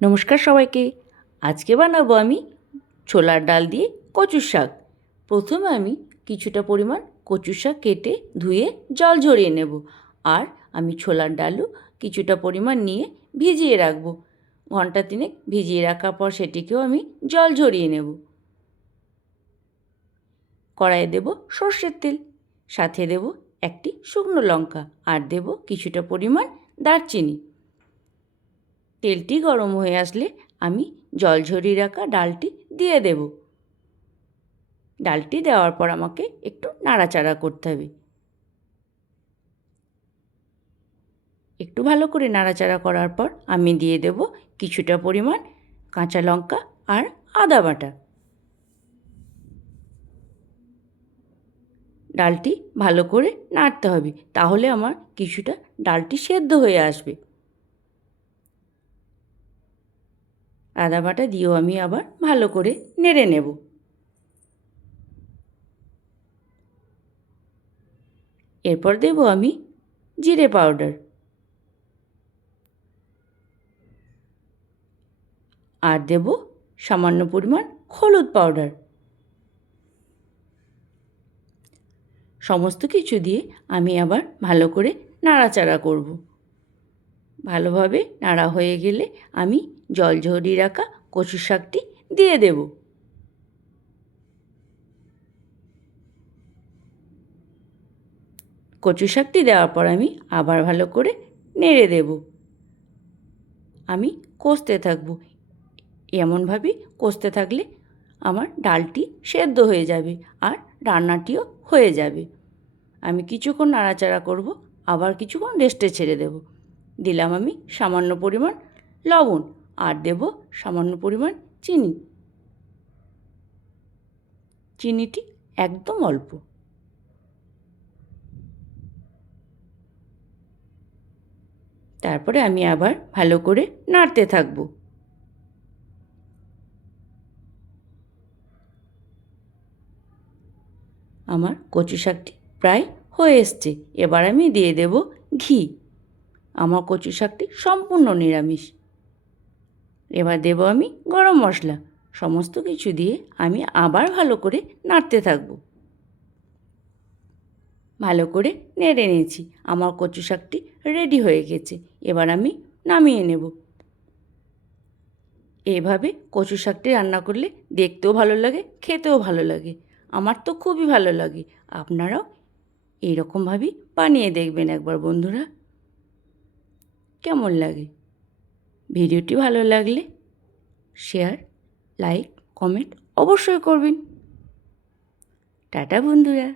নমস্কার সবাইকে। আজকে বানাবো আমি ছোলার ডাল দিয়ে কচুর শাক। প্রথমে আমি কিছুটা পরিমাণ কচুর শাক কেটে ধুয়ে জল ঝরিয়ে নেব। আর আমি ছোলার ডালও কিছুটা পরিমাণ নিয়ে ভিজিয়ে রাখবো। ঘন্টা তিনেক ভিজিয়ে রাখার পর সেটিকেও আমি জল ঝরিয়ে নেব। কড়াইয়ে দেব সর্ষের তেল, সাথে দেব একটি শুকনো লঙ্কা আর দেব কিছুটা পরিমাণ দারচিনি। তেলটি গরম হয়ে আসলে আমি জল ঝরিয়ে রাখা ডালটি দিয়ে দেব। ডালটি দেওয়ার পর আমাকে একটু নাড়াচাড়া করতে হবে। একটু ভালো করে নাড়াচাড়া করার পর আমি দিয়ে দেব কিছুটা পরিমাণ কাঁচা লঙ্কা আর আদা বাটা। ডালটি ভালো করে নাড়তে হবে, তাহলে আমার কিছুটা ডালটি সেদ্ধ হয়ে আসবে। আদা বাটা দিয়েও আমি আবার ভালো করে নেড়ে নেব। এরপর দেব আমি জিরে পাউডার আর দেব সামান্য পরিমাণ হলুদ পাউডার। সমস্ত কিছু দিয়ে আমি আবার ভালো করে নাড়াচাড়া করব। ভালোভাবে নাড়া হয়ে গেলে আমি জল ঝরিয়ে রাখা কচু শাকটি দিয়ে দেব। কচু শাকটি দেওয়ার পর আমি আবার ভালো করে নেড়ে দেব। আমি কষতে থাকব। এমনভাবেই কষতে থাকলে আমার ডালটি সেদ্ধ হয়ে যাবে আর রান্নাটিও হয়ে যাবে। আমি কিছুক্ষণ নাড়াচাড়া করব, আবার কিছুক্ষণ রেস্টে ছেড়ে দেব। দিলাম আমি সামান্য পরিমাণ লবণ আর দেব সামান্য পরিমাণ চিনি। চিনিটি একদম অল্প। তারপরে আমি আবার ভালো করে নাড়তে থাকব। আমার কচু শাকটি প্রায় হয়ে এসছে। এবার আমি দিয়ে দেব ঘি। আমার কচু শাকটি সম্পূর্ণ নিরামিষ। এবার দেব আমি গরম মশলা। সমস্ত কিছু দিয়ে আমি আবার ভালো করে নাড়তে থাকব। ভালো করে নেড়ে নিয়েছি। আমার কচু শাকটি রেডি হয়ে গেছে। এবার আমি নামিয়ে নেব। এভাবে কচু শাকটি রান্না করলে দেখতেও ভালো লাগে, খেতেও ভালো লাগে। আমার তো খুবই ভালো লাগে। আপনারাও এইরকমভাবেই বানিয়ে দেখবেন একবার বন্ধুরা। কেমন লাগে? ভিডিওটি ভালো লাগলে শেয়ার, লাইক, কমেন্ট অবশ্যই করবেন। টাটা বন্ধুরা।